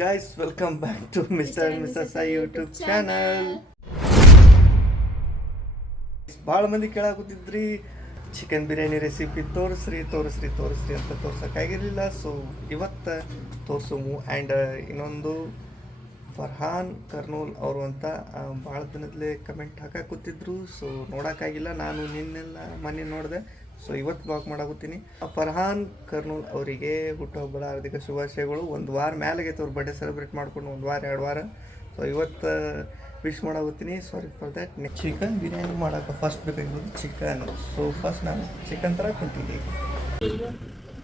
guys welcome back to mister mister Sai youtube channel. ಭಾಳ ಮಂದಿ ಕೇಳಾಕುತ್ತಿದ್ರಿ. ಚಿಕನ್ ಬಿರಿಯಾನಿ ರೆಸಿಪಿ ತೋರಿಸ್ರಿ ತೋರಿಸ್ರಿ ತೋರಿಸ್ರಿ ಅಂತ ತೋರ್ಸೋಕ್ಕಾಗಿರಲಿಲ್ಲ ಸೊ ಇವತ್ತು ತೋರಿಸೋಮು ಆ್ಯಂಡ್ ಇನ್ನೊಂದು ಫರ್ಹಾನ್ ಕರ್ನೂಲ್ ಅವರು ಅಂತ ಭಾಳ ದಿನದಲ್ಲೇ ಕಮೆಂಟ್ ಹಾಕಾಕುತ್ತಿದ್ರು. ಸೊ ನೋಡೋಕ್ಕಾಗಿಲ್ಲ ನಾನು ನಿನ್ನೆಲ್ಲ ಮನೆ ನೋಡಿದೆ. ಸೊ ಇವತ್ತು ಬ್ಲಾಗ್ ಮಾಡಾಕತ್ತೀನಿ. ಫರ್ಹಾನ್ ಕರ್ನೂಲ್ ಅವರಿಗೆ ಹುಟ್ಟುಹಬ್ಬದ ಹಾರ್ದಿಕ ಶುಭಾಶಯಗಳು. ಒಂದು ವಾರ ಮ್ಯಾಲಾಗೈತೆ ಅವ್ರ ಬರ್ಡೇ ಸೆಲೆಬ್ರೇಟ್ ಮಾಡ್ಕೊಂಡು ಒಂದು ವಾರ ಎರಡು ವಾರ. ಸೊ ಇವತ್ತು wish ಮಾಡಾಕತ್ತೀನಿ. Sorry for that chicken biryani ಮಾಡೋಕೆ ಫಸ್ಟ್ ಬೇಕಾಗಿರೋದು ಚಿಕನ್ ಸೊ ಫಸ್ಟ್ ನಾನು ಚಿಕನ್ ಥರ ಕುಂತಿದ್ದೆ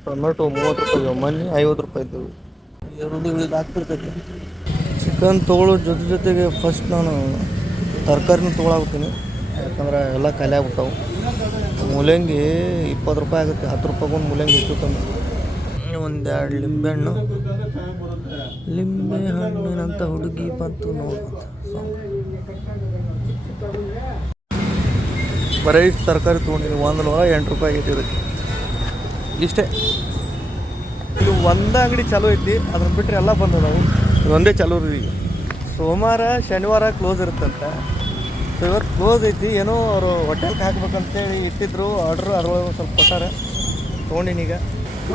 ಟೊಮೆಟೊ ಮೂವತ್ತು ರೂಪಾಯಿ ಮೊನ್ನೆ ಐವತ್ತು ರೂಪಾಯಿ ಇದ್ದವು. ಎರಡು ಇಳಿದು ಹಾಕ್ತಿರ್ತೈತೆ ಚಿಕನ್ ತೊಗೊಳ್ಳೋ ಜೊತೆ ಜೊತೆಗೆ ಫಸ್ಟ್ ನಾನು ತರಕಾರಿನೂ ತೊಗೊಳಾಗ್ತೀನಿ ಯಾಕಂದ್ರೆ ಎಲ್ಲ ಖಾಲಿ ಆಗ್ಬಿಟ್ಟವು. ಮೂಲಂಗಿ ಇಪ್ಪತ್ತು ರೂಪಾಯಿ ಆಗುತ್ತೆ, ಹತ್ತು ರೂಪಾಯಿಗೆ ಒಂದು ಮೂಲಂಗಿ ಹೆಚ್ಚು ಕಮ್ಮಿ. ಒಂದೆರಡು ಲಿಂಬೆಹಣ್ಣು. ಲಿಂಬೆ ಹಣ್ಣಿನಂಥ ಹುಡುಗಿ ಬಂತು ನೋಡು ಬರೀ ತರಕಾರಿ ತೊಗೊಂಡಿನಿ ಒಂದು ನೂರ ಎಂಟು ರೂಪಾಯಿ ಆಗೈತಿ ಇದಕ್ಕೆ ಇಷ್ಟೇ. ಇದು ಒಂದು ಅಂಗಡಿ ಚಾಲೂ ಐತಿ ಅದನ್ನು ಬಿಟ್ಟರೆ ಎಲ್ಲ ಬಂದು ನಾವು ಒಂದೇ ಚಾಲೂ ಈಗ ಸೋಮವಾರ, ಶನಿವಾರ ಕ್ಲೋಸ್ ಇರುತ್ತಂತ. ಸೊ ಇವತ್ತು ಕ್ಲೋಸ್ ಐತಿ. ಏನೋ ಅವರು ಹೋಟೆಲ್ಗೆ ಹಾಕ್ಬೇಕಂತೇಳಿ ಇಟ್ಟಿದ್ರು. ಆರ್ಡ್ರ್ ಅದ್ರೊಳಗೆ ಸ್ವಲ್ಪ ಕೊಟ್ಟಾರೆ. ತೊಗೊಂಡಿನೀಗ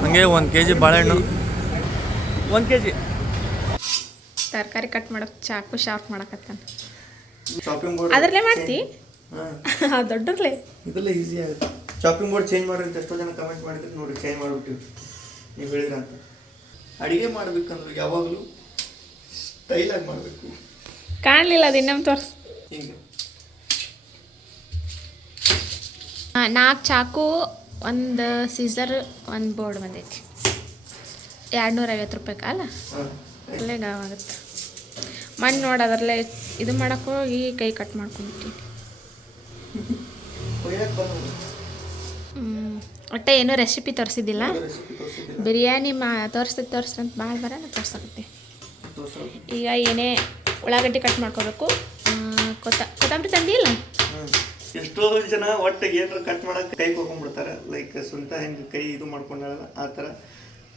ಹಂಗೆ ಒಂದು ಕೆ ಜಿ ಬಾಳೆಹಣ್ಣು. ಒಂದು ಕೆ ಜಿ ತರಕಾರಿ ಕಟ್ ಮಾಡೋಕೆ ಚಾಕು ಶಾರ್ಪ್ ಮಾಡಕತ್ತಾನ. ಶಾಪಿಂಗ್ ಬೋರ್ಡ್ ಅದರಲ್ಲೇ ಮಾಡ್ತಿ? ಹಾಂ. ದೊಡ್ಡರ್ಲೆ ಇದೆಲ್ಲ ಈಸಿ ಆಗುತ್ತೆ. ಶಾಪಿಂಗ್ ಬೋರ್ಡ್ ಚೇಂಜ್ ಮಾಡ್ರಿ ಅಂತ ಎಷ್ಟೋ ಜನ ಕಮೆಂಟ್ ಮಾಡಿದ್ರೆ. ನೋಡಿ ಚೇಂಜ್ ಮಾಡಿಬಿಟ್ಟಿವಿ. ನೀವು ಹೇಳಿದ್ರಂತ ಅಡುಗೆ ಮಾಡ್ಬೇಕಂದ್ರೆ ಯಾವಾಗಲೂ ಸ್ಟೈಲಾಗಿ ಮಾಡಬೇಕು. ಕಾಣಲಿಲ್ಲ ಅದು ಇನ್ನೊಮ್ಮೆ ತೋರಿಸ್ ಹಿಂಗೆ. ನಾಲ್ಕು ಚಾಕು, ಒಂದು ಸೀಸರ್ ಒಂದು ಬೋರ್ಡ್ ಬಂದೈತಿ. ಎರಡು ನೂರ ಐವತ್ತು ರೂಪಾಯಿ ಹಾಂ ಅಲ್ಲೇ ಗಾವಾಗುತ್ತೆ ಮಣ್ಣು ನೋಡಿ, ಅದರಲ್ಲೇ ಇದು ಮಾಡಕ್ಕೆ ಹೋಗಿ ಕೈ ಕಟ್ ಮಾಡ್ಕೊಂಡ್ಬಿಟ್ಟಿನಿ ಒಟ್ಟೆ ಏನೂ ರೆಸಿಪಿ ತೋರಿಸಿದ್ದಿಲ್ಲ. ಬಿರಿಯಾನಿ ಮಾ ತೋರಿಸ್ತಿ ತೋರಿಸ್ತಂತ ಭಾಳ ಬರ ತೋರ್ಸಕತ್ತೆ. ತೋರಿಸೋ ಈಗ ಏನೇ ಉಳ್ಳಾಗಡ್ಡಿ ಕಟ್ ಮಾಡ್ಕೋಬೇಕು. ಕೊತ್ತ, ಕೊತ್ತಂಬರಿ ತಂದಿಲ್ಲ. ಎಷ್ಟೋ ಜನ ಒಟ್ಟಿಗೆ ಏನಾರ ಕಟ್ ಮಾಡಕ್ಕೆ ಕೈ ಕೊಡ್ಕೊಂಡ್ಬಿಡ್ತಾರೆ ಲೈಕ್ ಸ್ವಂತ ಹೆಂಗೆ ಕೈ ಇದು ಮಾಡ್ಕೊಂಡಾರಲ್ಲ, ಆ ಥರ.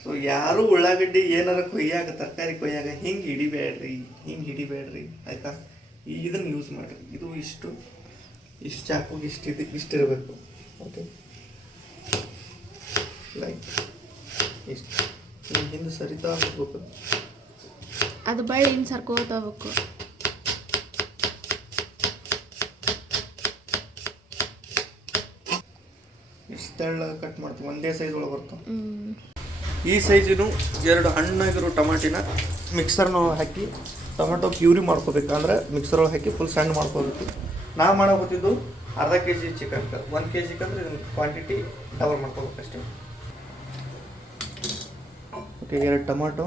ಸೊ ಯಾರು ಉಳ್ಳಾಗಡ್ಡಿ ಏನಾರ ಕೊಯ್ಯಾಗ, ತರಕಾರಿ ಕೊಯ್ಯಾಗ ಹಿಂಗೆ ಹಿಡಿಬೇಡ್ರಿ ಹಿಂಗೆ ಹಿಡಿಬೇಡ್ರಿ, ಆಯ್ತಾ? ಇದನ್ನು ಯೂಸ್ ಮಾಡಿರಿ. ಇದು ಇಷ್ಟು ಇಷ್ಟು ಚಾಕು, ಇಷ್ಟು ಇದು, ಇಷ್ಟು ಇರಬೇಕು. ಓಕೆ ಲೈಕ್ ಇಷ್ಟು. ಹಿಂದೆ ಸರಿತಾ ಹೋಗ್ಬೇಕು. ಅದು ಬಳ್ಳಿ ಹಿಂಗೆ ಸರ್ಕೋತ ಹೋಗ್ಬೇಕು ಇಷ್ಟು ತೆಳ್ಳ ಕಟ್ ಮಾಡ್ತೀವಿ. ಒಂದೇ ಸೈಜ್ ಒಳಗೆ ಬರ್ತಾವೆ ಈ ಸೈಜಿನು ಎರಡು ಹಣ್ಣಾಗಿರೋ ಟಮಾಟಿನ ಮಿಕ್ಸರ್ನ ಹಾಕಿ ಟೊಮೆಟೊ ಪ್ಯೂರಿ ಮಾಡ್ಕೋಬೇಕು. ಅಂದ್ರೆ ಮಿಕ್ಸರ್ ಒಳಗೆ ಹಾಕಿ ಫುಲ್ ಸಣ್ಣ ಮಾಡ್ಕೋಬೇಕು. ನಾ ಮಾಡಬೋತಿದ್ದು ಅರ್ಧ ಕೆ ಜಿ ಚಿಕನ್ ಒಂದು ಕೆ ಜಿ ಅಂದ್ರೆ ಇದನ್ನು ಕ್ವಾಂಟಿಟಿ ಡಬಲ್ ಮಾಡ್ಕೋಬೇಕು ಅಷ್ಟೇ. ಓಕೆ ಎರಡು ಟೊಮಾಟೊ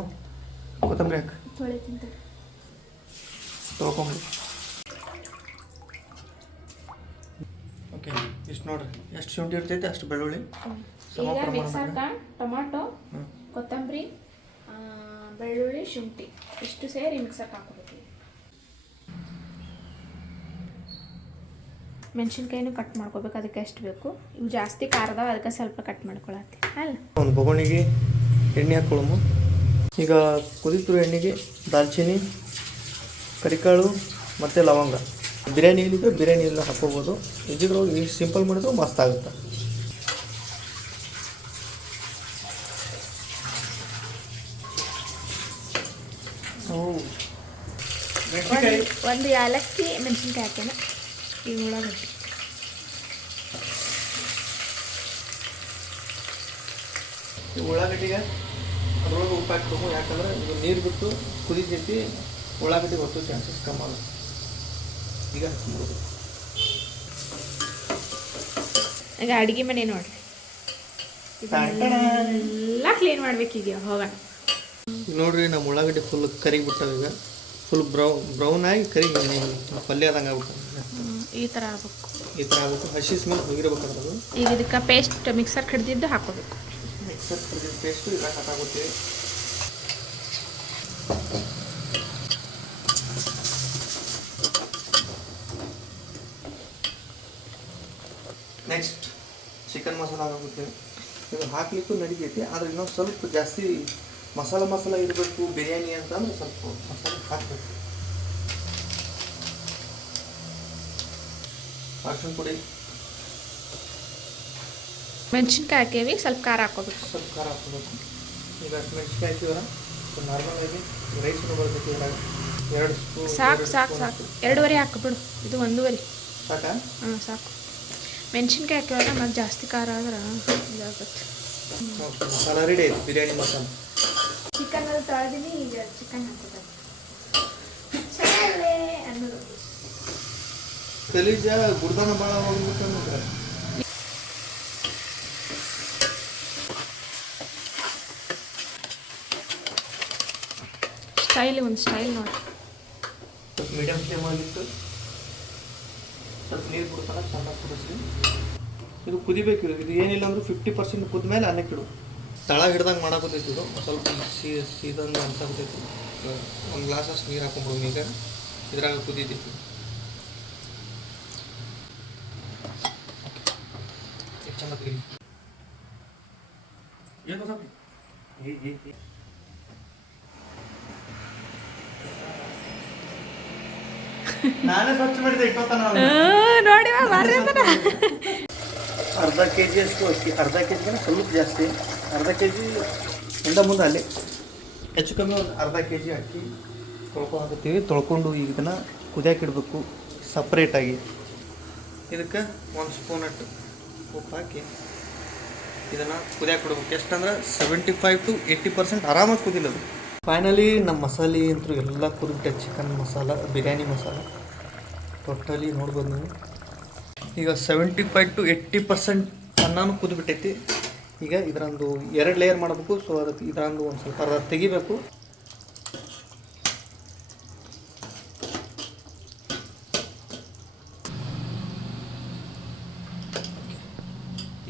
ಕೊತ್ತಂಬರಿ ಹಾಕಿ. ತೊಳ್ಕೊಂಬಿಡಿ. ಓಕೆ ಇಷ್ಟು ನೋಡ್ರಿ ಎಷ್ಟು ಶುಂಠಿ ಇರ್ತೈತೆ ಅಷ್ಟು ಬೆಳ್ಳುಳ್ಳಿ. ಸಮ ಈಗ ಪ್ರಮಾಣದಾಗ ಟೊಮಾಟೊ ಕೊತ್ತಂಬರಿ ಆ, ಬೆಳ್ಳುಳ್ಳಿ ಶುಂಠಿ. ಇಷ್ಟು ಸೇರಿ ಮಿಕ್ಸರ್ಗೆ ಹಾಕೋಬೇಕು ಮೆಣಸಿನ್ಕಾಯಿನೂ ಕಟ್ ಮಾಡ್ಕೋಬೇಕು ಅದಕ್ಕೆ ಎಷ್ಟು ಬೇಕು. ಇವು ಜಾಸ್ತಿ ಖಾರದವ ಅದಕ್ಕೆ ಸ್ವಲ್ಪ ಕಟ್ ಮಾಡ್ಕೊಳತ್ತೆ. ಅಲ್ಲ? ಒಂದು ಬೊಗಣಿಗೆ ಎಣ್ಣೆ ಹಾಕೊಳ್ಳೋಮು ಈಗ ಕುದಿತಿರೋ ಎಣ್ಣೆಗೆ ದಾಲ್ಚಿನ್ನಿ ಕರಿಕಾಳು ಮತ್ತು ಲವಂಗ. ಬಿರಿಯಾನಿ ಇಲ್ಲಿದ್ರೆ ಬಿರಿಯಾನಿ ಎಲ್ಲ ಹಾಕೋಬೋದು ಇದ್ರೊಳಗೆ ಇಷ್ಟು ಸಿಂಪಲ್ ಮಾಡಿದ್ರು ಮಸ್ತ್ ಆಗುತ್ತೆ. ಒಂದು ಏಲಕ್ಕಿ ಮೆಣಸಿನ್ಕಾಯಿ ಹಾಕ್ಯಾನ. ಈಗ ಉಳ್ಳಾಗಡ್ಡಿ ಈ ಉಳ್ಳಾಗಡ್ಡಿಗೆ ಅದ್ರೊಳಗೆ ಉಪ್ಪು ಹಾಕ್ಬೇಕು. ಯಾಕಂದ್ರೆ ಇದು ನೀರು ಬಿಟ್ಟು ಕುದಿತೈತಿ ಉಳ್ಳಾಗಡ್ಡಿ ಹೊತ್ತು ಚಾನ್ಸಸ್ ಕಮ್ಮಿ ಆಗುತ್ತೆ. ಈಗ ಹಾಕ್ಬೋದು ಈಗ ಅಡುಗೆ ಮನೆ ನೋಡ್ರಿ. ಎಲ್ಲ ಕ್ಲೀನ್ ಮಾಡ್ಬೇಕೀಗ ಹೋಗೋಣ. ನೋಡ್ರಿ ನಮ್ಮ ಉಳ್ಳಾಗಡ್ಡಿ ಫುಲ್ ಕರಿ ಬಿಟ್ಟಾವ ಈಗ. ಫುಲ್ ಬ್ರೌನ್ ಬ್ರೌನ್ ಆಗಿ ಕರಿ ಪಲ್ಯ ಆದಂಗ ಆಗ್ಬಿಟ್ಟು ಈ ತರ ಆಗ್ಬೇಕು. ಈ ತರ ಆಗ್ಬೇಕು ಹಸಿ ಸ್ಮೆಲ್ ಹೋಗಿರ್ಬೇಕು ಈಗ ಇದಕ್ಕೆ ಪೇಸ್ಟ್ ಮಿಕ್ಸರ್ ಕಡ್ದಿದ್ದು ಹಾಕೋಬೇಕು ಮಿಕ್ಸರ್ ಪೇಸ್ಟು ಇದ್ರಾಗ ಹಾಕಾಗುತ್ತೆ ನೆಕ್ಸ್ಟ್ ಹಾಕಾಗುತ್ತೆ ಇದು ಹಾಕ್ಲಿಕ್ಕೂ ನಡಿತೈತಿ ಆದ್ರೆ ಇನ್ನೊಂದು ಸ್ವಲ್ಪ ಜಾಸ್ತಿ ಮಸಾಲೆ ಮಸಾಲ ಇರಬೇಕು ಬಿರಿಯಾನಿ ಅಂತಂದ್ರೆ ಸ್ವಲ್ಪ ಮಸಾಲೆ ಹಾಕಬೇಕು. ಅರ್ಶಿನ ಪುಡಿ. ಮೆಣಸಿನ್ಕಾಯಿ ಹಾಕೇವಿ ಸ್ವಲ್ಪ ಖಾರ ಹಾಕೋಬೇಕು ಸ್ವಲ್ಪ ಖಾರ ಹಾಕೋಬೇಕು ಈಗ ಮೆಣಸಿನ್ಕಾಯಿ ಹಾಕಿದಾರ ನಾರ್ಮಲ್ ಆಗಿ ರೈಸ್ ಬರ್ತೈತಿ ಇದ್ರಾಗ. ಎರಡು ಸ್ಪೂನ್ ಸಾಕು ಸಾಕು ಸಾಕು. ಎರಡೂವರೆ ಹಾಕ್ಬಿಡು ಇದು ಒಂದೂವರೆ. ಸಾಕಾ? ಹಾಂ ಸಾಕು. ಮೆಣಸಿನ್ಕಾಯಿ ಹಾಕಿವಾಗ ಮತ್ತೆ ಜಾಸ್ತಿ ಖಾರ ಆದ್ರೆ ಇದಾಗುತ್ತೆ. ಮಸಾಲ ರೆಡಿ ಆಯ್ತು ಬಿರಿಯಾನಿ ಮಸಾಲ. ಚಿಕನ್ ಅಲ್ಲಿ ತೊಳೆದಿನಿ ಈಗ ಚಿಕನ್ ಹಾಕೋಬೇಕು ಚಲೇ ಅನ್ನೋದು. ಕಲೀಜ ಗುಡ್ದಾನ ಭಾಳ ಹೋಗ್ಬಿಟ್ಟು ಅನ್ನೋದ್ರೆ ಸ್ಟೈಲ್ ಒಂದು ಸ್ಟೈಲ್ ನೋಡಿ. ಮೀಡಿಯಂ ಮೀಡಿಯಮ್ ಫ್ಲೇಮ್ ಆಗಿತ್ತು. ಸ್ವಲ್ಪ ನೀರು ಬಿಡ್ತಾರ ಚೆನ್ನಾಗಿ ಕುದಿಸಿ ಇದು ಕುದಿಬೇಕು ಇದು ಇದು ಏನಿಲ್ಲ ಅಂದ್ರೆ ಫಿಫ್ಟಿ ಪರ್ಸೆಂಟ್ ಕುದ್ಮೇಲೆ ಮೇಲೆ ಅನ್ನಕ್ಕಿಡು ತಳ ಹಿಡ್ದಂಗೆ ಮಾಡಾಕತ್ತೈತಿ ಇದು. ಸ್ವಲ್ಪ ಸೀ ಸೀದಂಗೆ ಅನ್ಸಾಕತ್ತೈತಿ ಒಂದು ಗ್ಲಾಸ್ ಅಷ್ಟು ನೀರು ಹಾಕೊಂಡ್ಬಿಡು ಈಗ ಇದ್ರಾಗ ಕುದೀತೈತಿ. ಚಮತ್ರಿ ಏನು ಸ್ವಲ್ಪ ಏ ಏ ಏ ನಾನೇ ಸ್ವಚ್ಛ ಮಾಡಿದೆ ನೋಡಿ ಅರ್ಧ ಕೆ ಜಿ ಅಷ್ಟು ಅಕ್ಕಿ ಅರ್ಧ ಕೆ ಜಿಗೆ ಸ್ವಲ್ಪ ಜಾಸ್ತಿ. ಅರ್ಧ ಕೆ ಜಿ ಹಿಂದ ಮುಂದೆ ಅಲ್ಲಿ. ಹೆಚ್ಚು ಕಮ್ಮಿ ಒಂದು ಅರ್ಧ ಕೆ ಜಿ ಅಕ್ಕಿ ತೊಳ್ಕೊಂಡು ಹಾಕತ್ತೀವಿ. ತೊಳ್ಕೊಂಡು ಈಗ ಇದನ್ನು ಕುದಿಯಾಕಿಡ್ಬೇಕು ಇಡಬೇಕು ಸಪ್ರೇಟಾಗಿ ಇದಕ್ಕೆ ಒಂದು ಸ್ಪೂನ್ ಅಟ್ಟು ಉಪ್ಪು ಹಾಕಿ ಇದನ್ನು ಕುದಿಯಾಕಿಡ್ಬೇಕು ಎಷ್ಟಂದ್ರೆ seventy five to eighty percent ಆರಾಮಾಗಿ ಕುದಿಲದು. ಫೈನಲಿ ನಮ್ಮ ಮಸಾಲೆ ಅಂತೂ ಎಲ್ಲ ಕುದಿಬಿಟ್ಟೆ ಚಿಕನ್ ಮಸಾಲ, ಬಿರಿಯಾನಿ ಮಸಾಲ. ಟೋಟಲಿ ನೋಡ್ಬೋದು ನೀವು. ಈಗ seventy five to eighty percent ಅನ್ನನೂ ಕುದಿಬಿಟ್ಟೈತಿ. ಈಗ ಇದರೊಂದು ಎರಡು ಲೇಯರ್ ಮಾಡಬೇಕು. ಸೊ ಅದಕ್ಕೆ ಇದರೊಂದು ಒಂದು ಸ್ವಲ್ಪ ಅರ್ಧ ತೆಗಿಬೇಕು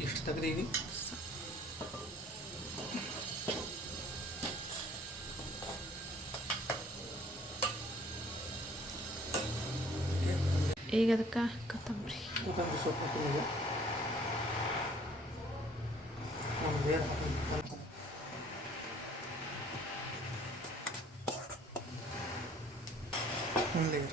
ಇಷ್ಟು ತೆಗ್ದೀವಿ ಈಗ ಅದಕ್ಕೆ ಕೊತ್ತಂಬರಿ ಕೊತ್ತಂಬರಿ ಸೊಪ್ಪು ಹಾಕಿದ್ದೀವಿ ಒಂದು ಲೇಯರ್ ಹಾಕಿ ಒಂದು ಲೇಯರ್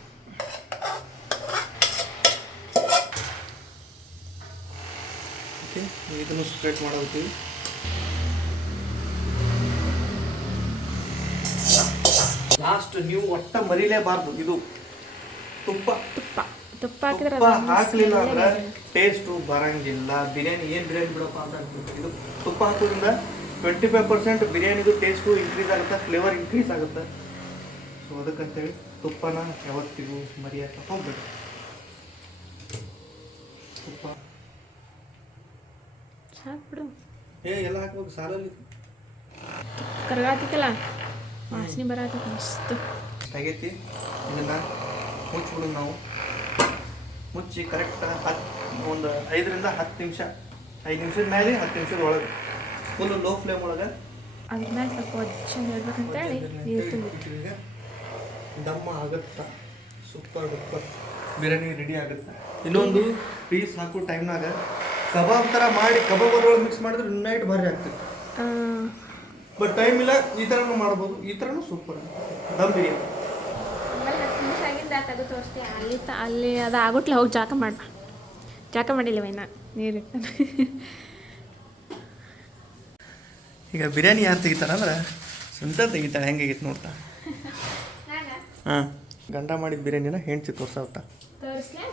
ಇದನ್ನು ಸ್ಪ್ರೆಡ್ ಮಾಡೋಗ್ತೀವಿ ಲಾಸ್ಟ್ ನೀವು ಒಟ್ಟ ಮರಿಲೇಬಾರ್ದು. ಇದು ತುಪ್ಪ. ತುಪ್ಪ. ತುಪ್ಪ ಹಾಕಿದ್ರೆ ಹಾಕ್ಲಿಲ್ಲ ಅಂದ್ರೆ ಟೇಸ್ಟು ಬರಂಗಿಲ್ಲ. ಬಿರಿಯಾನಿ ಏನು ಬಿರಿಯಾನಿ ಬಿಡಪ್ಪ ಅಂತ. ಇದು ತುಪ್ಪ ಹಾಕೋದ್ರಿಂದ ಟ್ವೆಂಟಿ ಫೈವ್ ಪರ್ಸೆಂಟ್ ಬಿರಿಯಾನಿದು ಟೇಸ್ಟು ಇನ್ಕ್ರೀಸ್ ಆಗುತ್ತೆ ಫ್ಲೇವರ್ ಇನ್ಕ್ರೀಸ್ ಆಗುತ್ತೆ. ಸೊ ಅದಕ್ಕಂತೇಳಿ ತುಪ್ಪನ ಯಾವತ್ತಿಗೂ ಮರಿಯಾಕ ಹೋಗ್ಬೇಕು ತುಪ್ಪ. ಸಾಕು ಬಿಡು ಏ ಎಲ್ಲ ಹಾಕ್ಬೇಕು ಸಾಲಲ್ಲಿ. ಕರ್ಗಾತಿತ್ತಲ್ಲ? ವಾಸನೆ ಬರತ್ತೈತೆ ಮಸ್ತ್ ಆಗೈತಿ ಇದನ್ನ ಮುಚ್ಚಿಬಿಡು ನಾವು. ಮುಚ್ಚಿ ಕರೆಕ್ಟ್ ಹತ್ತು ಒಂದು ಐದರಿಂದ ಹತ್ತು ನಿಮಿಷ ಐದು ನಿಮಿಷದ ಮೇಲೆ ಹತ್ತು ನಿಮಿಷದ ಒಳಗೆ. ಫುಲ್ ಲೋ ಫ್ಲೇಮ್ ಒಳಗೆ. ಅದ್ರ ಮೇಲೆ ಸ್ವಲ್ಪ ಚಂದ ಹೇಳಿ ನೀರು ತುಂಬಿ ಈಗ ದಮ್ಮ ಆಗುತ್ತಾ? ಸೂಪರ್ ಡೂಪರ್ ಬಿರಿಯಾನಿ ರೆಡಿ ಆಗುತ್ತೆ? ಇನ್ನೊಂದು ಪೀಸ್ ಹಾಕೋ ಟೈಮ್ನಾಗ ಕಬಾಬ್ ಥರ ಮಾಡಿ ಕಬಾಬ್ ಅದ್ರೊಳಗೆ ಮಿಕ್ಸ್ ಮಾಡಿದ್ರೆ ನೈಟ್ ಭಾರಿ ಆಗ್ತದೆ. ಬಟ್ ಟೈಮ್ ಇಲ್ಲ ಈ ಥರನೂ ಮಾಡ್ಬೋದು. ಈ ಥರನೂ ಸೂಪರ್ ದಮ್ ಬಿರಿಯಾನಿ. ಅಲ್ಲಿ ಅಲ್ಲಿ ಅದು ಆಗುಟ್ಲೆ ಹೋಗಿ ಜಾಕ ಮಾಡ ಜಾಕ ಮಾಡಿಲ್ಲ ವೈನ ನೀರು. ಈಗ ಬಿರಿಯಾನಿ ಯಾರು ತೆಗಿತಾರಂದ್ರೆ ಸುಂದರ ತೆಗಿತಾಳೆ. ಹೆಂಗಾಗಿತ್ತು ನೋಡ್ತಾ? ಹಾಂ. ಗಂಡ ಮಾಡಿದ ಬಿರಿಯಾನಿನ ಹೆಂಡ್ತಿ ತೋರ್ಸಾವತ್ತ ತೋರಿಸ್ಲಾ?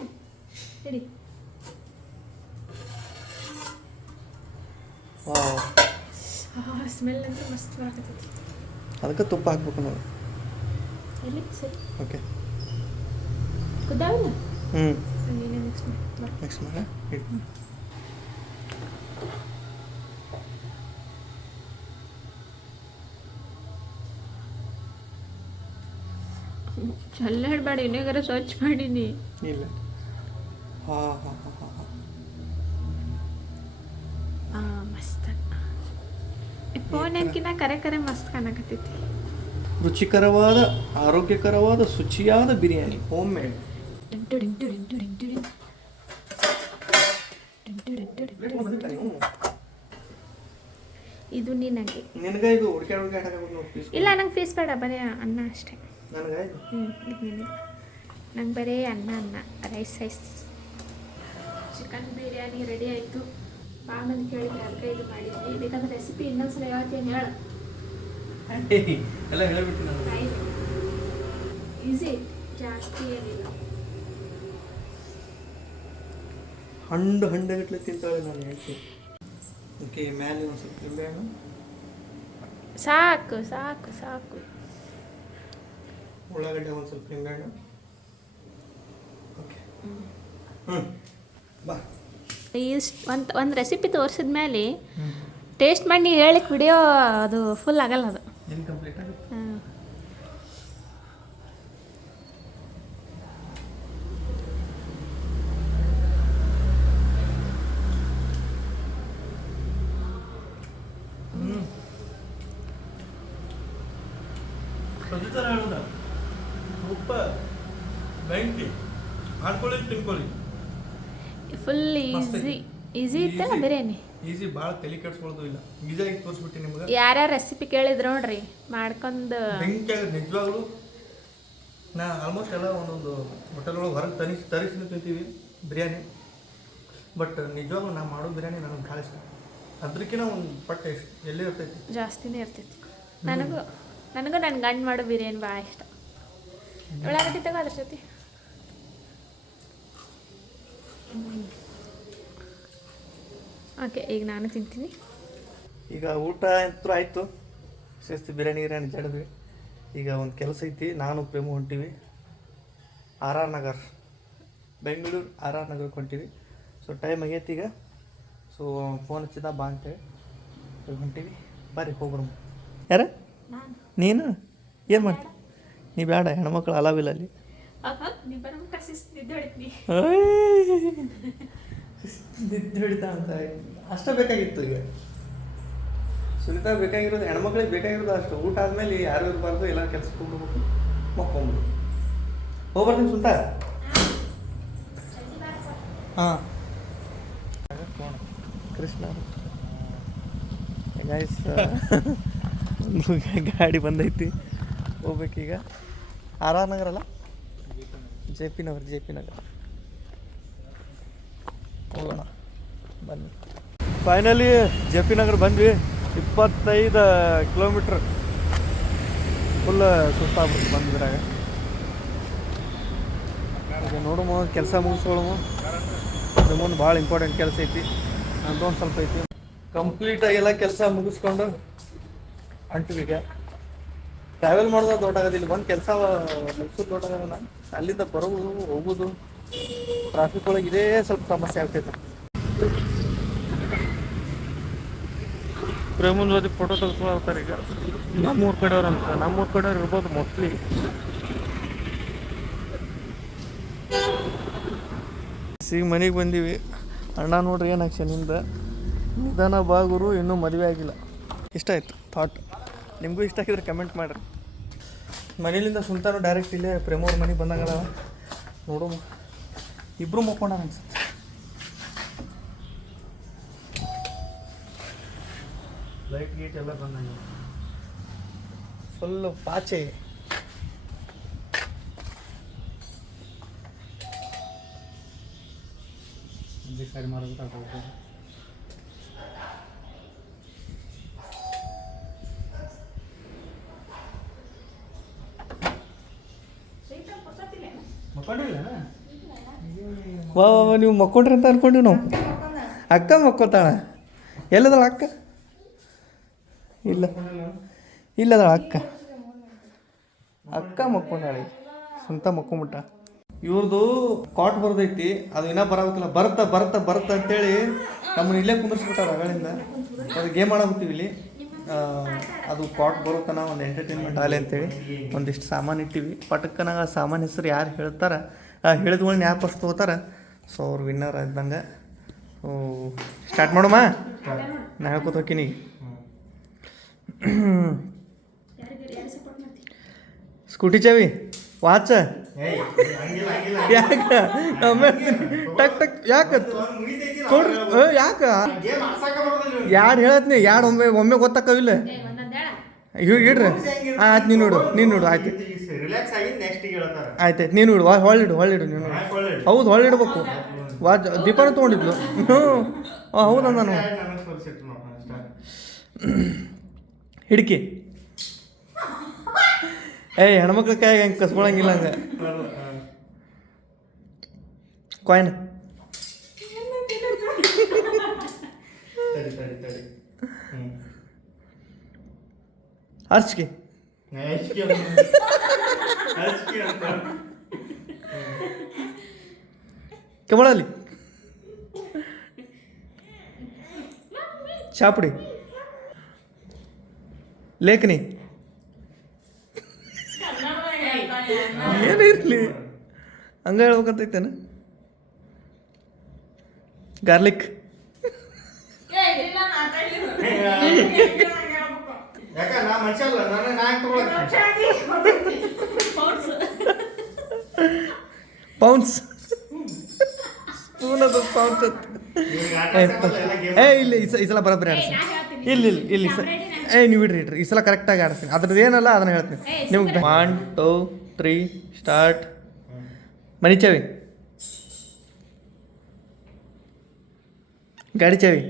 ಸ್ಮೆಲ್ ಅಂದ್ರೆ ಮಸ್ತ್ ಬರಕತ್ತೈತಿ. ಅದಕ್ಕೆ ತುಪ್ಪ ಹಾಕ್ಬೇಕು ನಾವು. ಎಲ್ಲಿ? ಸರಿ. ಓಕೆ ಕುದ್ದಾವಿಲ್ಲ ಹ್ಞೂ ನೀನೇ ಮಿಕ್ಸ್ ಮಾಡಿ. ಮಿಕ್ಸ್ ಮಾಡ ಇಡು. ಚಲ್ಲ ಇನ್ನೇಗಾರ ಸ್ವಚ್ಛ ಮಾಡೀನಿ. ಇಲ್ಲ. ಹಾಂ ಹಾಂ ಹಾಂ. ಫೋನ್ಕಿನ್ನ ಕರೆ ಕರೆ ಮಸ್ತ್ ಕಾಣಕತ್ತೈತಿ. ರುಚಿಕರವಾದ ಆರೋಗ್ಯಕರವಾದ ಶುಚಿಯಾದ ಬಿರಿಯಾನಿ ಹೋಮ್ ಮೇಡ್. ಇದು ನಿನಗೆ. ನಿನಗೆ ಇದು ಹುಡ್ಕ್ಯಾಡ್ ಹುಡ್ಕ್ಯಾಡ್ ಇಲ್ಲ ನಂಗೆ ಫೀಸ್ ಬೇಡ ಬರೀ ಅನ್ನ ಅಷ್ಟೇ. ನನಗೆ ಹ್ಞೂ ಇದು ನಿನಗೆ ನಂಗೆ ಬರೀ ಅನ್ನ ಅನ್ನ rice rice chicken biryani ready ಆಯಿತು. ಭಾಳ ಮಂದಿ ಕೇಳಿದ್ರೆ ಅದಕ್ಕೆ ಇದು ಮಾಡಿದ್ವಿ ಬೇಕಂದ್ರೆ ರೆಸಿಪಿ ಇನ್ನೊಂದ್ಸಲ ಹೇಳ್ತೀನಿ ಹೇಳು. ಎಲ್ಲ ಹೇಳ್ಬಿಟ್ಟು ಈಸಿ ಜಾಸ್ತಿ ಏನಿಲ್ಲ. ಹಣ್ಣು ಹಂಡಗಟ್ಲೆ ತಿಂತಾಳೆ ನಾನು ಹೇಳ್ತೀನಿ ಓಕೆ ಮ್ಯಾಲೆ ಒಂದು ಸ್ವಲ್ಪ ನಿಂಬೆಹಣ್ಣು ಸಾಕು ಸಾಕು ಸಾಕು. ಉಳ್ಳಾಗಡ್ಡೆ ಒಂದು ಸ್ವಲ್ಪ ನಿಂಬೆಹಣ್ಣು ಓಕೆ. ಹ್ಞೂ ಬಾ. ಇಷ್ಟು ಒಂದು ಒಂದು ರೆಸಿಪಿ ತೋರಿಸಿದ ಮೇಲೆ ಟೇಸ್ಟ್ ಮಾಡಿ ನೀವು ಹೇಳಿಕ್ ವಿಡಿಯೋ ಅದು ಫುಲ್ ಆಗಲ್ಲ ಅದು ಇನ್ಕಂಪ್ಲೀಟ್ ಆಗುತ್ತೆ ಹಾಂ ಹ್ಞೂ ಪ್ರತಿ ಥರ ಹೇಳುದ ಉಪ್ಪ ಬೆಂಕಿ ಮಾಡ್ಕೊಳ್ಳಿ ತಿನ್ಕೊಳ್ಳಿ ಫುಲ್ ಮಸ್ತ್ ಈಸಿ ಐತಿ. Easy. ಬಿರಿಯಾನಿ. ಈಸಿ ಭಾಳ ತಲೆ ಕೆಡ್ಸ್ಕೊಳ್ಳೋದು ಇಲ್ಲ. ಈಸಿಯಾಗಿ ತೋರಿಸ್ಬಿಟ್ಟು ನಿಮ್ಗೆ. ಯಾರ್ಯಾರ ರೆಸಿಪಿ ಕೇಳಿದ್ರು ನೋಡ್ರಿ ಮಾಡ್ಕೊಂಡು ಬೆಂಕಿ ನಿಜವಾಗ್ಲೂ ನಾ ಆಲ್ಮೋಸ್ಟ್ ಎಲ್ಲ ಒಂದೊಂದು ಹೋಟೆಲ್ ಒಳಗೆ ಹೊರಗೆ ತರಿಸಿ ತರಿಸಿ ತಿಂತೀವಿ ಬಿರಿಯಾನಿ. ಬಟ್ ನಿಜವಾಗ್ಲೂ ನಾ ಮಾಡೋ ಬಿರಿಯಾನಿ ನನಗೆ ಭಾಳ ಇಷ್ಟ. ಅದಕ್ಕಿಂತ ಒಂದು ಪಟ್ಟೆ ಎಲ್ಲಿ ಇರ್ತೈತಿ? ಜಾಸ್ತಿನೇ ಇರ್ತೈತಿ. ನನಗೂ ನನಗೂ ನನ್ನ ಗಂಡು ಮಾಡೋ ಬಿರಿಯಾನಿ ಭಾಳ ಇಷ್ಟ. ಉಳ್ಳಾಗಡ್ಡಿ ತಗೋ ಅದ್ರ ಜೊತೆ. ಓಕೆ ಈಗ ನಾನು ತಿಂತೀನಿ. ಈಗ ಊಟ ಅಂತೂ ಆಯಿತು. ಶಿಸ್ತು ಬಿರಿಯಾನಿ ಗಿರಿಯಾನಿ ಜಡಿದ್ವಿ. ಈಗ ಒಂದು ಕೆಲಸ ಐತಿ ನಾನು Prema ಹೊಂಟಿವಿ. R R Nagar Bengaluru R R ನಗರಕ್ಕೆ ಹೊಂಟಿವಿ. ಸೊ ಟೈಮ್ ಆಗೈತಿ ಈಗ. ಸೊ ಫೋನ್ ಹಚ್ಚಿದ ಬಾ ಅಂತೇಳಿ. ಹೊಂಟಿವಿ. ಬರ್ರಿ ಹೋಗ್ರಿ ಯಾರ? ನಾನು. ನೀನು? ಏನು ಮಾಡ್ತಿ ನೀ ಬೇಡ ಹೆಣ್ಮಕ್ಳು ಅಲಾವಿಲ್ಲ ಅಲ್ಲಿ. ನಿದ್ದೆ ಹಿಡಿತಾ ಅಂತ ಅಷ್ಟೇ ಬೇಕಾಗಿತ್ತು ಈಗ. ಸುನಿತಾ ಬೇಕಾಗಿರೋದು, ಹೆಣ್ಮಕ್ಳಿಗೆ ಬೇಕಾಗಿರೋದು ಅಷ್ಟು. ಊಟ ಆದಮೇಲೆ ಯಾರು ಇರಬಾರ್ದು ಎಲ್ಲ ಕೆಲ್ಸಕ್ಕೆ ಹೋಗ್ಬೇಕು ಮಕ್ಕೊಂಬಿಡು. ಹೋಗ್ಬರ್ತೀನಿ ಸುಂತ ಹಾಂ. ಕೃಷ್ಣ. ಗಾಯ್ಸ್ ಗಾಡಿ ಬಂದೈತಿ. ಹೋಗ್ಬೇಕೀಗ. ಆರ್ ಆರ್ ನಗರ ಅಲ್ಲ J P Nagar, J P Nagar. ಹೋಗೋಣ ಬನ್ನಿ. ಫೈನಲಿ ಜೆ ಪಿ ನಗರ್ ಬಂದ್ವಿ. ಇಪ್ಪತ್ತೈದು ಕಿಲೋಮೀಟ್ರ್ ಫುಲ್ ಸುಸ್ತಾಗ್ಬಿಡ್ತು ಬಂದಿದ್ರಾಗ ನೋಡಮ್ಮ ನೋಡುಮ, ಕೆಲಸ ಮುಗಿಸ್ಕೊಳಮು ಅದ್ರ ಮುಂದೆ ಭಾಳ ಇಂಪಾರ್ಟೆಂಟ್ ಕೆಲಸ ಐತಿ. ಅಂತೊಂದು ಸ್ವಲ್ಪ ಐತಿ. ಕಂಪ್ಲೀಟಾಗಿ ಎಲ್ಲ ಕೆಲಸ ಮುಗಿಸ್ಕೊಂಡು ಹೊಂಟಿವಿ ಈಗ ಟ್ರಾವೆಲ್ ಮಾಡೋದು ದೊಡ್ಡ ಆಗೋದಿಲ್ಲ ಬಂದು ಕೆಲಸ ಮುಗಿಸೋದು ದೊಡ್ಡ ಅಲ್ಲಿಂದ ಬರೋದು, ಹೋಗೋದು. ಟ್ರಾಫಿಕ್ ಒಳಗೆ ಇದೇ ಸ್ವಲ್ಪ ಸಮಸ್ಯೆ ಆಗ್ತೈತೆ. ಪ್ರೇಮನ್ ಜೊತೆ ಫೋಟೋ ತೆಗೆಸ್ಕೊಳ್ತಾರೆ ಈಗ. ನಮ್ಮೂರ್ ಕಡೆಯವ್ರು ಅಂತ. ನಮ್ಮೂರ್ ಕಡೆಯವ್ರು ಇರ್ಬೋದು ಮೋಸ್ಟ್ಲಿ ಸಿಗ ಮನೆಗೆ ಬಂದೀವಿ. ಅಣ್ಣ ನೋಡ್ರಿ ಏನು ಆಕ್ಷನಿಂದ ನಿಧಾನ ಬಾಗುರು ಇನ್ನೂ ಮದುವೆ ಆಗಿಲ್ಲ. ಇಷ್ಟ ಆಯ್ತು ಥಾಟ್ ನಿಮಗೂ ಇಷ್ಟ ಆಗಿದ್ರೆ ಕಮೆಂಟ್ ಮಾಡಿರಿ. ಮನೇಲಿಂದ ಸುಲ್ತಾನು ಡೈರೆಕ್ಟ್ ಇಲ್ಲೇ ಪ್ರೇಮವ್ರ ಮನೆಗೆ ಬಂದಾಗ ನೋಡು ಇಬ್ಬರು ಮುಕ್ಕೊಂಡ ಅನ್ಸುತ್ತೆ. ಲೈಟ್ ಗೀಟ್ ಎಲ್ಲ ಬಂದಂಗೆ ಫುಲ್ಲು ಪಾಚೆ. ಸರಿ ಮಾಡೋದು ವಾ ವಾ ನೀವು ಮಕ್ಕೊಂಡ್ರಿ ಅಂತ ಅನ್ಕೊಂಡಿವಿ ನಾವು. ಅಕ್ಕ ಮಕ್ಕೋತಾಳ. ಎಲ್ಲದಳ ಅಕ್ಕ? ಇಲ್ಲ. ಇಲ್ಲದಳ ಅಕ್ಕ. ಅಕ್ಕ ಮಕ್ಕೊಂಡಾಳೆ. ಸ್ವಂತ ಮಕ್ಕೊಂಬಿಟ್ಟ. ಇವ್ರದ್ದು ಕಾಟ್ ಬರ್ದೈತಿ. ಅದು ಇನ್ನೂ ಬರ್ತ ಬರ್ತ ಬರ್ತ ಅಂತ ಅಂತೇಳಿ ನಮ್ಮನ್ನ ಇಲ್ಲೇ ಕುಂದರ್ಸ್ಬಿಟ್ಟಾರ ಅಗಳಿಂದ ಅದು ಗೇಮ್ ಆಡಾಕತ್ತೀವಿ ಇಲ್ಲಿ. ಅದು ಕಾಟ್ ಬರೋತನ ಒಂದು ಎಂಟರ್ಟೈನ್ಮೆಂಟ್ ಆಗಲಿ ಅಂತೇಳಿ ಒಂದಿಷ್ಟು ಸಾಮಾನು ಇಟ್ಟಿವಿ. ಪಟಕ್ಕನಾಗ ಸಾಮಾನು ಹೆಸರು ಯಾರು ಹೇಳ್ತಾರ? ಆ ಹೇಳಿದ್ಗಳನ್ನ ಫಸ್ಟ್ ತೊಗೋತಾರ? ಸೊ ಅವ್ರು ವಿನ್ನರ್ ಆಯ್ತಂಗೆ. ಸೊ ಸ್ಟಾರ್ಟ್ ಮಾಡಮ್ಮ ನಾ ಹೇಳ್ಕೊತ ಹೋಗ್ತೀನಿ. ಸ್ಕೂಟಿ ಚಾವಿ ವಾಚ ಯಾಕ? ಟಕ್ ಟಕ್, ಯಾಕ? ಕೊಡ್ರಿ ಯಾಕ? ಯಾಡ್ ಹೇಳತ್ನಿ, ಯಾಡ್ ಒಮ್ಮೆ ಒಮ್ಮೆ ಗೊತ್ತಾಕವಿಲ್ಲ. ಇಡ್ರಿ. ಆಯ್ತು ನೀನು ನೋಡು ನೀನು ನೋಡು, ಆಯ್ತು. ರಿಲ್ಯಾಕ್ಸ್ ಆಗಿ ನೆಕ್ಸ್ಟ್ ಹೇಳ್ತಾರ. ಆಯ್ತಾಯ್ತು ನೀನು ಇಡು ಹೊಳ್ಳಿಡು ಹೊಳ್ಳಿಡು ನೀನು? ಹೌದು ಹೊಳ್ಳಿಡ್ಬೇಕು. ವಾ ದೀಪನ ತೊಗೊಂಡಿದ್ಲು. ಹ್ಞೂ. ಹೌದ ನಾನು? ಹಿಡ್ಕಿ. ಏಯ್ ಹೆಣ್ಮಕ್ಳ ಕೈಯಾಗ ಹೆಂಗೆ ಕಸ್ಕೊಳಂಗಿಲ್ಲ ಹಂಗೆ. ಕಾಯಿನ್. ತಡಿ ತಡಿ ತಡಿ ಹ್ಮ್ ಹರ್ಚ್ಕಿ ನೆಕ್ಸ್ಟ್ ಅಂತ ನೆಕ್ಸ್ಟ್ ಅಂತ ಕೆಮಳಲ್ಲಿ ಚಾಪುಡಿ ಲೇಖನಿ ಏನಿರಲಿ ಹಂಗ ಹೇಳ್ಬೇಕಂತೈತೇನ ಗಾರ್ಲಿಕ್ ಯಾಕ ನಾ ಮನುಷ್ಯ ಅಲ್ಲ ನಾನು ನಾ ಪೌನ್ಸ್ ಸ್ಪೂನ್ ಅದು ಪೌನ್ಸ್ ಏ, ಇಲ್ಲ ಈ ಸ- ಈ ಸಲ ಬರೋಬ್ಬರಿ ಏ, ಆಡಿಸ್ತೀನಿ ಇಲ್ಲಿ ಇಲ್ಲಿ ಇಲ್ಲ ಸ- ಏ ನೀವು ಇಡ್ರಿ ಇಡ್ರಿ. ಈ ಸಲ ಕರೆಕ್ಟಾಗಿ ಆಡ್ತೀನಿ ಅದ್ರದ್ದು ಏನಲ್ಲ ಅದನ್ನ ಹೇಳ್ತೀನಿ. ನಿಮ್ಗೆ ಒನ್ ಟೂ ತ್ರೀ ಸ್ಟಾರ್ಟ್ ಮನಿ ಚಾವಿ. ಗಾಡಿ ಚಾವಿ.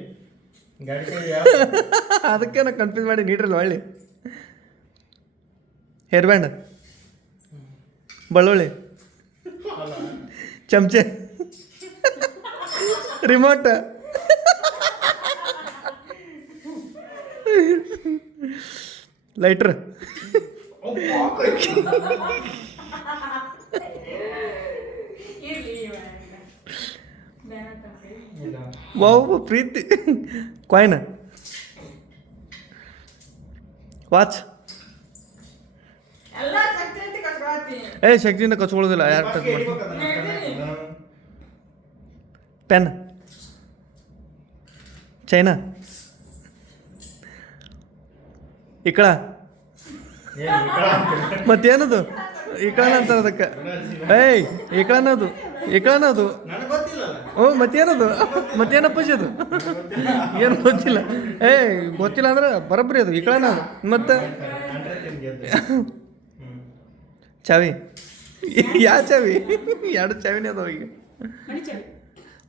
ಅದಕ್ಕೆ ನಾ ಕನ್ಫ್ಯೂಸ್ ಮಾಡಿ ನೀಡ್ರಲ್ಲ ಒಳ್ಳೆ ಹೇರ್ ಬ್ಯಾಂಡ್ ಬಳ್ಳುಳ್ಳಿ? ಚಮಚೆ? ರಿಮೋಟ್ ಲೈಟ್ರ್ ಇಲ್ಲ ವಾವ್ ಪ್ರೀತಿ. ಕಾಯ್ನ ವಾಚ್ ಏ ಶಕ್ತಿಯಿಂದ ಕಚ್ಕೊಳ್ಳೋದಿಲ್ಲ ಯಾರು ಟಚ್ ಮಾಡಿ ಪೆನ್ ಚೈನಾ ಇಕಳ ಮತ್ತೇನದು? ಇಕಳನ ಅಂತಾರೆ ಅದಕ್ಕೆ. ಏಯ್ ಇಕಳನ ಅದು ಇಕಳನ ಮತ್ತೇನದು? ಮತ್ತೇನ ಪೂಜೆ ಅದು? ಏನು ಗೊತ್ತಿಲ್ಲ. ಏ, ಗೊತ್ತಿಲ್ಲ ಅಂದ್ರೆ ಬರಬ್ರಿ ಅದು ಇಕಳನ ಅದು. ಮತ್ತೆ? ಚಾವಿ. ಯಾವ ಚಾವಿ? ಎರಡು ಚಾವಿನೇ ಅದಾವ ಈಗ.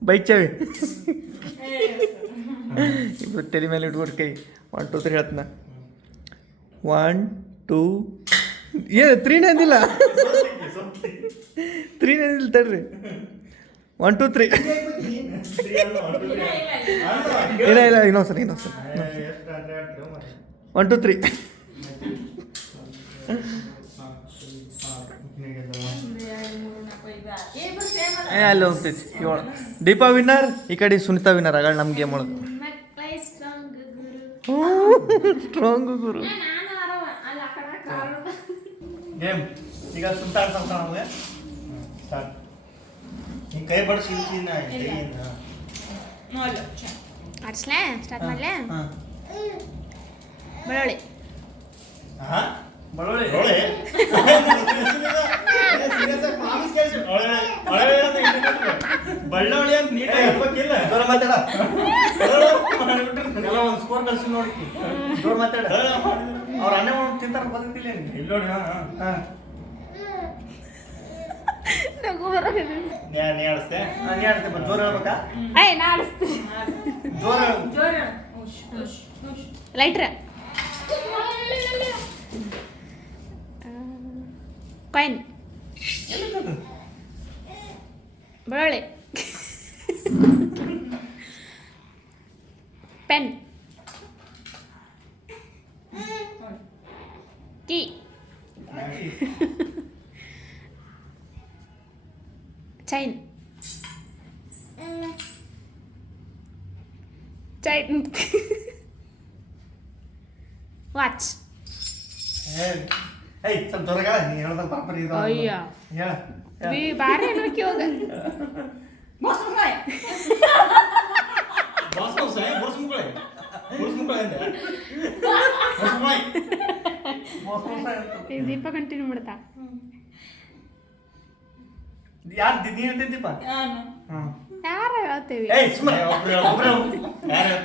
ಬೈಕ್ ಚಾವಿ. ಇಬ್ರು ತಲೆ ಮೇಲೆ ಇಟ್ಬಿಟ್ಟು ಕೈ. ಒನ್ ಟು ತ್ರೀ ಹೇಳ್ತನ. ಒನ್ ಟೂ ಏನು ತ್ರೀನೇ ಅಂದಿಲ್ಲ. ತ್ರೀನೇ ಅಂದಿಲ್ಲ ತಡ್ರಿ. ಒನ್ ಟು ತ್ರೀ ಇಲ್ಲ ಇಲ್ಲ ಆಡ್ತೀರೋ ಮತ್ತೆ. ಒನ್ ಟು ತ್ರೀ ಏ ಅಲ್ಲಿ ಹೋಗ್ತೈತಿ ಏಳು ದೀಪಾ ವಿನ್ನರ್ ಈ ಕಡೆ ಸುನಿತಾ ವಿನ್ನರ್ ಆಗ ನಮ್ಮ ಗೇಮ್ ಒಳಗೆ. ಸ್ಟ್ರಾಂಗ್ ಗುರು. ಗೇಮ್ ಈಗ ಸುತ್ತಾಡ್ಸ ನಮಗೆ? ಸ್ಟಾರ್ಟ್ ಹಿಂಗೆ ಕೈ ಬಡಿಸಿ ಕೈಯಿಂದ ಆಡ್ಸ್ಲೇ? ಸ್ಟಾರ್ಟ್ ಮಾಡ್ಲೇ? ಹಾಂ. ಬೆಳ್ಳುಳ್ಳಿ ಹಾ ಬಳ್ಳೊಳ್ಳಿ ಒಳ್ಳೆ ಬಳ್ಳೋಳಿ ಅಂತ ನೀಟಾಗಿ ಹೇಳ್ಬೇಕಿಲ್ಲ ಜೋರ ಮಾತಾಡ. ಎಲ್ಲ ಒಂದು ಸ್ಕೋರ್ ಕಳ್ಸಿ ನೋಡಿ ಜೋರ ಮಾತಾಡ. ಅವ್ರ ಅನ್ನ ತಿಂತಾರ ಬದುಕ್ತಿಲ್ಲ ಇಲ್ಲಿ ನೋಡಿ ಹಾ. ಹಾ. ನಗು ಬರೋದು ಏಯ್ ನಾ ಆಡಿಸ್ತೀನಿ ಜೋರ ಲೈಟ್ರ ಕಾಯಿನ್ ಬೆಳ್ಳುಳ್ಳಿ pen key chain chain watch ಏಯ್ ಸ್ವಲ್ಪ ಜೋರಾಗ ನೀ ಹೇಳ್ದಾಗ ಪಾಪರಿ ಇದು ಅಯ್ಯ. ಹೇಳ ಬಿ ಬಾರಿ ಅನ್ಬೇಕು ಇವಾಗ ಬಾಸ್ ಬಾಸ್ ಬಾಸ್ ಮುಕ್ಕಳೆ ಬಾಸ್ ಮುಕ್ಕಳೆ ಅಂದೆ. ಬಾಸ್ ಮುಕ್ಕಳೆ ಈಗ ದೀಪ ಕಂಟಿನ್ಯೂ ಮಾಡ್ತಾ. ಯಾರು ದಿನ ಹೇಳ್ತೀನಿ ದೀಪ? ಹಾಂ. ಯಾರ ಹೇಳ್ತೇವಿ? ಏ ಸುಮ್ಮನೆ ಒಬ್ರು ಒಬ್ರು. ಯಾರು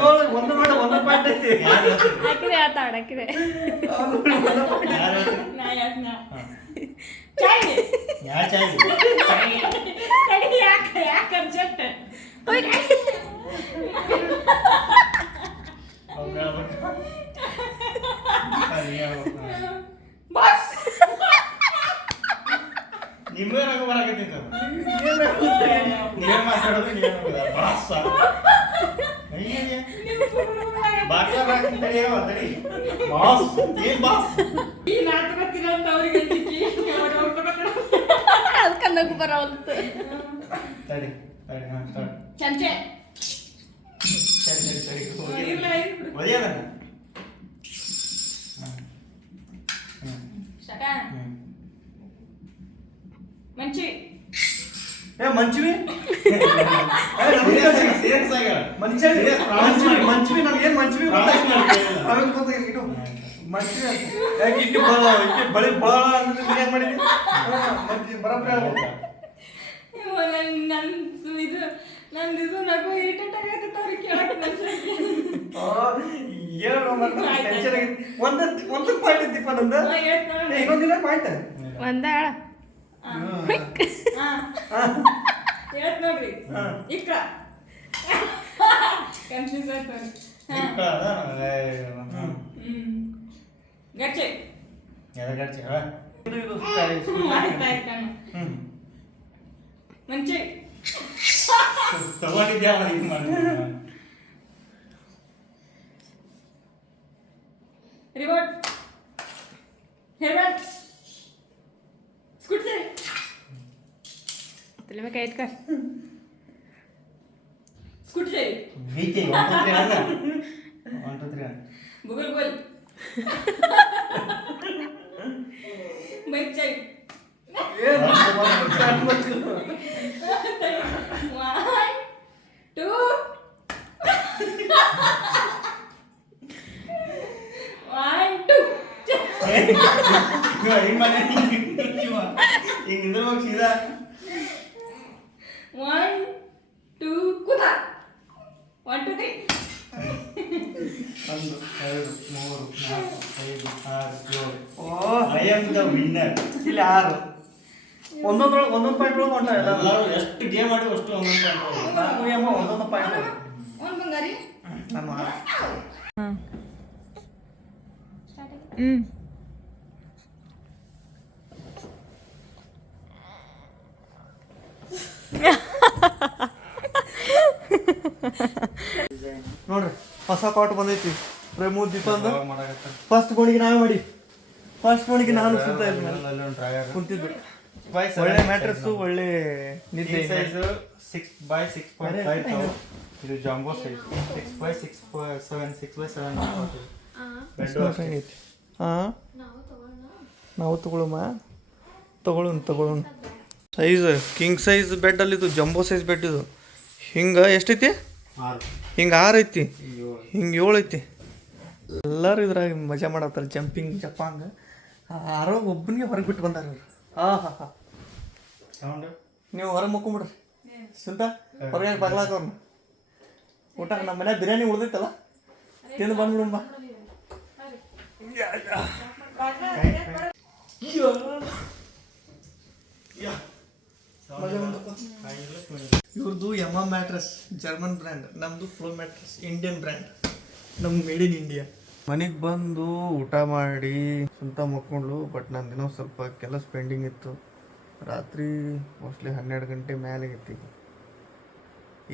ನೋಡಿ ಒಂದು ಮಾಡಿ ಒಂದು ಪಾಯಿಂಟ್ ಐತಿ. ಹಾಕಿದೆ ಆತಾಡ ಹಾಕಿದೆ ಯಾರು ಹೇಳ್ತೀರಿ? ನಾ ಹೇಳ್ದ್ನ. ಚಾಯ್ ಯಾರು ಚಾಯ್ ತಡಿ, ಯಾಕ ಯಾಕ ಅರ್ಜೆಂಟ್ ಒಬ್ರು ಹೇಳ್ಬೇಕು ಅದು ಹೇಳ್ಬೇಕು. ಬಸ್ ನಿಮ್ಗೆ ನಗು ಬರಾಕತ್ತೈತೆ ಅದು. ನೀವೇನ್ ಮಾತಾಡೋದು ನೀವೇನ್ ಹೋಗೋದು? ಬಾಸ. ಅಯ್ಯಯ್ಯ. ಬಾಟ್ಲ ಬಾಟ್ಲ ತಡಿ ಯಾವ, ತಡಿ. ಬಾಸ್. ಏನ್ ಬಾಸ್? ಈ ನಾಟಕ ಗೊತ್ತಿರೋಂತ ಅವ್ರಿಗೆ ಅಂಜಿಕೆ. ಅವ್ರು ಅವ್ರು ತಗೋತಾರ. ಅದಕ್ಕೆ ನಗು ಬರೋಲ್ತು ತಡಿ, ತಡಿ, ಹಾ, start. ಚಮಚೆ ತಡಿ, ತಡಿ, ತಡಿ. ಹೋಗಿ. ಇಲ್ಲ, ಇಲ್ಲ. ಒದಿ ಅದನ್ನ. ಹ್ಮ್. ಹ್ಮ್. ಶಕ ಹ್ಮ್. ಮಂಚಿ ಏ ಮಂಚವಿ ನಮ್ಗೆ ಏನು ಮಂಚವಿ Promise ಮಾಡ್ತೀನಿ. ಆಮೇಲೆ ಗೊತ್ತಾಗ ಇಟ್ಟು ಮಂಚವಿ ಅಂತ ಯಾಕೆ ಇಟ್ಟು ಬಳ ಇಟ್ಟು ಅಂದ್ರೆ ಏನ್ ಬರಪ್ಪ. ನನ್ ನನ್ ಒಂದು ಒಂದು ಪಾಯಿಂಟ್ ಇದ್ದೀಪ ನಂದು. ಇನ್ನೊಂದಿನ ಪಾಯಿಂಟ್ ಒಂದ ಹೇಳ ಹಾ. ಹೇಳ್ತ್ ನೋಡ್ರಿ ಹಾ. ಇಕ್ಕ ಕನ್ಫ್ಯೂಸ್ ಆಯ್ತು ಅವ್ರಿಗೆ. ಹಾ. ಇಕ್ಕ ಅದ, ಏ, ಹ್ಮ್. ಹ್ಮ್ ಗಚ್ಚೆ ಎದಕ್ ಹಚ್ಚಿ, ಹೇಳ. ಇದು ಇದು ಸ್ಟೈ- ಸ್ಕೂಲ್ ಆಯ್ತ್ ಆಯ್ತ್ ಕಣೋ. ಹ್ಮ್ ಮಂಚಿ ತಗೊಂಡಿದ್ಯಾ ಅವ್ನು ಇದು ಮಾಡಿ. ರಿಮೋಟ್ ಹೇರ್ಬ್ಯಾಂಡ್ ಸ್ಕೂಟರ್ ತಲೆ ಮೇಲೆ ಕೈ ಇಟ್ಕೊ ಸ್ಕೂಟರ್ ಬೀಚಿ, one, two, three ಅನ್ನ. One, two, three ಅನ್ನ. ಗೂಗಲ್ ಗೋಲ್ ಬೈಕ್ ಚೈ ಏನು ಅನ್ಬೇಕು ಒನ್ ಟೂ ಒನ್ ಟೂ ಇವ ಹಿಂಗ್ ಮಾಡಿ, ಇವ ಹಿಂಗ್ ನಿಂದ್ರಬೇಕು ಸೀದಾ. ಒನ್ ಟೂ ಕೂತ ಒನ್ ಟೂ ತ್ರೀ ಒಂದು, ಎರಡು, ಮೂರು, ನಾಲ್ಕು, ಐದು, ಆರು, ಏಳು. ಓ I am the winner. ಇಲ್ಲಿ ಆರು ಒಂದೊಂದ್ರೊಳಗೆ ಒಂದೊಂದು ಪಾಯಿಂಟ್ ಒಳಗೆ ಹೊಂಟ ಎಲ್ಲ ಎಲ್ಲರೂ ಎಷ್ಟು ಗೇಮ್ ಆಡಿ ಅಷ್ಟು ಒಂದೊಂದು point ಹೋಗೋದು. ನಾನು ಏಮ ಒಂದೊಂದು ಪಾಯಿಂಟ್ ಒನ್ ಬಂಗಾರಿ ನಾನು ಆರು ಹ್ಞೂ ನೋಡ್ರಿ ಹೊಸ ಪಾಟ್ ಬಂದೈತಿ. ಪ್ರೇಮು ದಿವಸ ಯಾವಾಗ ಮಾಡಾಕತ್ತಾರ? ಫಸ್ಟ್ ಗೋಣಿಗೆ ನಾವೇ ಮಾಡಿ. ಫಸ್ಟ್ ಗೋಣಿಗೆ ನಾನು ಸುತ್ತ. ಕುಂತಿದ್ದು. ಒಳ್ಳೆ ಮ್ಯಾಟ್ರಸ್. ಒಳ್ಳೆ ನಿದ್ದೆ size six by six point five. ಇದು jumbo size six by six seven six by seven ಹಾ ನಾವು ತಗೊಳಮ್ಮ ತಗೊಳ್ಳೋಣ ತಗೊಳ್ಳೋಣ. ಸೈಜ್ ಕಿಂಗ್ ಸೈಜ್ ಬೆಡ್ ಅಲ್ಲಿ ಇದು ಜಂಬೋ ಸೈಜ್ ಬೆಡ್ ಇದು. ಹಿಂಗೆ ಎಷ್ಟೈತಿ? ಆರು. ಹಿಂಗೆ ಆರೈತಿ ಐತಿ? ಹಿಂಗೆ ಏಳು. ಐತಿ. ಎಲ್ಲರೂ ಇದ್ರಾಗ ಮಜಾ ಮಾಡತ್ತಾರೆ ಜಂಪಿಂಗ್ ಜಪಾಂಗ್. ಆರೋ ಒಬ್ಬನಿಗೆ ಹೊರಗೆ ಬಿಟ್ಟು ಬಂದಾರ ಇವ್ರು. ಹಾಂ ಹಾಂ ಹಾಂ. ಸೌಂಡ್ ನೀವು ಹೊರಗೆ ಮುಕ್ಕೊಂಬಿಡ್ರಿ. ಸುಂತ ಹೊರಗೆ ಬಗ್ಲಾಕ ಅವ್ರನ್ನ ಊಟ ನಮ್ಮ ಮನೆ ಬಿರಿಯಾನಿ ಉಳ್ದೈತಲ್ಲ? ತಿಂದು ಬಂದ್ಬಿಡುಂಬ ಇವ್ರದ್ದು ಎಂ ಮ್ಯಾಟ್ರಸ್ ಜರ್ಮನ್ ಬ್ರ್ಯಾಂಡ್ ನಮ್ಮದು ಫ್ಲೋ ಮ್ಯಾಟ್ರಸ್ ಇಂಡಿಯನ್ ಬ್ರ್ಯಾಂಡ್ ನಮ್ದು ಮೇಡ್ ಇನ್ ಇಂಡಿಯಾ ಮನೆಗೆ ಬಂದು ಊಟ ಮಾಡಿ ಸ್ವಂತ ಮಕ್ಕೊಂಡ್ಲು ಬಟ್ ನಂದು ದಿನ ಸ್ವಲ್ಪ ಕೆಲಸ ಪೆಂಡಿಂಗ್ ಇತ್ತು. ರಾತ್ರಿ ಮೋಸ್ಟ್ಲಿ ಹನ್ನೆರಡು ಗಂಟೆ ಮೇಲೆ ಇತ್ತು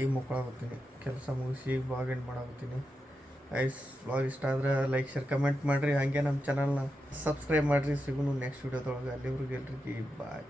ಈಗ ಮಕ್ಕಳಾಗುತ್ತೀನಿ ಕೆಲಸ ಮುಗಿಸಿ ಬ್ಲಾಗ್ ಎಂಡ್ ಮಾಡಾಗುತ್ತೀನಿ ಐಸ್ ಬ್ಲಾಗ್ ಇಷ್ಟ ಆದ್ರೆ ಲೈಕ್ ಶೇರ್ ಕಮೆಂಟ್ ಮಾಡಿರಿ. ಹಾಗೆ ನಮ್ಮ ಚಾನಲ್ನ ಸಬ್ಸ್ಕ್ರೈಬ್ ಮಾಡಿರಿ. ಸಿಗೋಣ ನೆಕ್ಸ್ಟ್ ವೀಡಿಯೋದೊಳಗೆ ಅಲ್ಲಿವ್ರಿಗೆ ಎಲ್ರಿಗೆ ಬಾಯ್